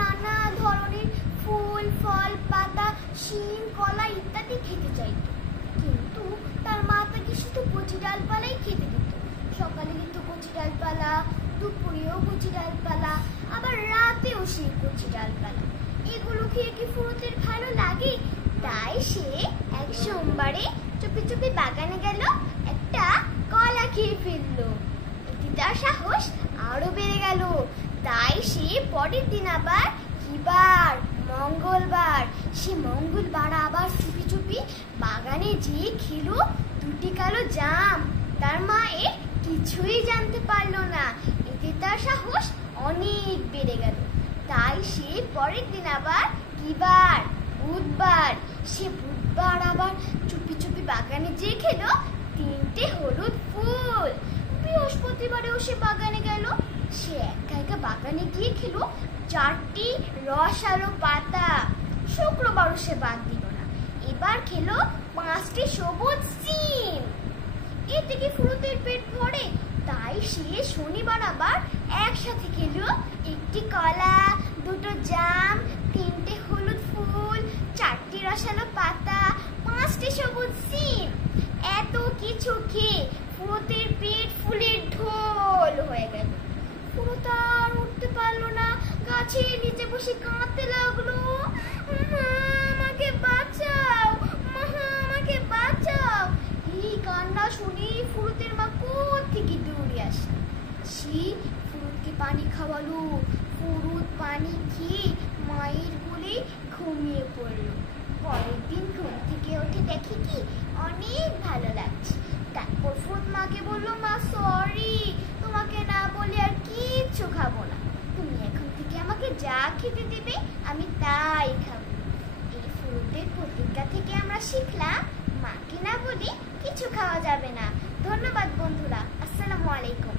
নানা ধরনের ফুল ফল পাতা শিম কলা ইত্যাদি খেতে চাইতো, কিন্তু তার মা তাকে শুধু কচি ডালপালাই খেতে দিত। সকালে দিত কচি ডালপালা, দুপুরেও কচি ডালপালা, আবার রাতেও সেই কচি ডালপালা। এগুলো খেয়ে কি ফুরুতের ভালো লাগে? তাই সে এক সোমবারে চুপি চুপি বাগানে গেল, একটা কলা খেয়ে ফেললো। এতে তার সাহস আরো বেড়ে গেল। তাই সে পরের দিন আবার কি বার? মঙ্গলবার। সে মঙ্গলবার আবার চুপি চুপি বাগানে যেয়ে খেলো দুটি কালো জাম। তার মা এর কিছুই জানতে পারলো না। এতে তার সাহস অনেক বেড়ে গেল। তাই সে পরের দিন আবার কি বার? বুধবার। সে বুধবার আবার চুপি চুপি বাগানে যেয়ে খেলো তিনটে হলুদ ফুল। বৃহস্পতিবারেও সে বাগানে গেল। সে একা একা বাগানে গিয়ে খেলো চারটি রসালো পাতা। শুক্রবারও সে বাদ দিল না, এবার খেলো 5টি সবুজ সিম। এ থেকে ফুরুতের পেট ভরে। তাই সে শনিবার আবার একসাথে খেলো একটি কলা, দুটো জাম, 3টে হলুদ ফুল, 4টি রসালো পাতা, 5টি সবুজ সিম। এত কিছু খেয়ে ফুরুতের পেট ফুলের ঢোল হয়ে গেল। ফুরুত আর উঠতে পারলো না, গাছের নিচে বসে কাঁদতে লাগলো। মা, আমাকে বাঁচাও, মা, আমাকে বাঁচাও। এই কান্না শুনে ফুরুতের মা কোথা থেকে দৌড়ে আসে। সে ফুরুতকে পানি খাওয়ালো। ফুরুত পানি খেয়ে মায়ের কোলে ঘুমিয়ে পড়লো। পরের দিন ঘুম থেকে উঠে দেখে কি অনেক ভালো লাগছে। তারপর ফুরুত মাকে বললো, মা সরি, তোমাকে না বলে আর কিচ্ছু খাবো না। তুমি এখন থেকে আমাকে যা খেতে দেবে আমি তাই খাবো। এই ফুরুতের প্রতিজ্ঞা থেকে আমরা শিখলাম মাকে না বলে কিছু খাওয়া যাবে না। ধন্যবাদ বন্ধুরা। আসসালামু আলাইকুম।